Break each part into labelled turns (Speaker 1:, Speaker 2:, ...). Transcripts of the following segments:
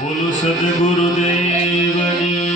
Speaker 1: ਬੋਲੋ ਸਤਿਗੁਰੂ ਦੇਵ ਜੀ।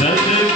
Speaker 1: Santa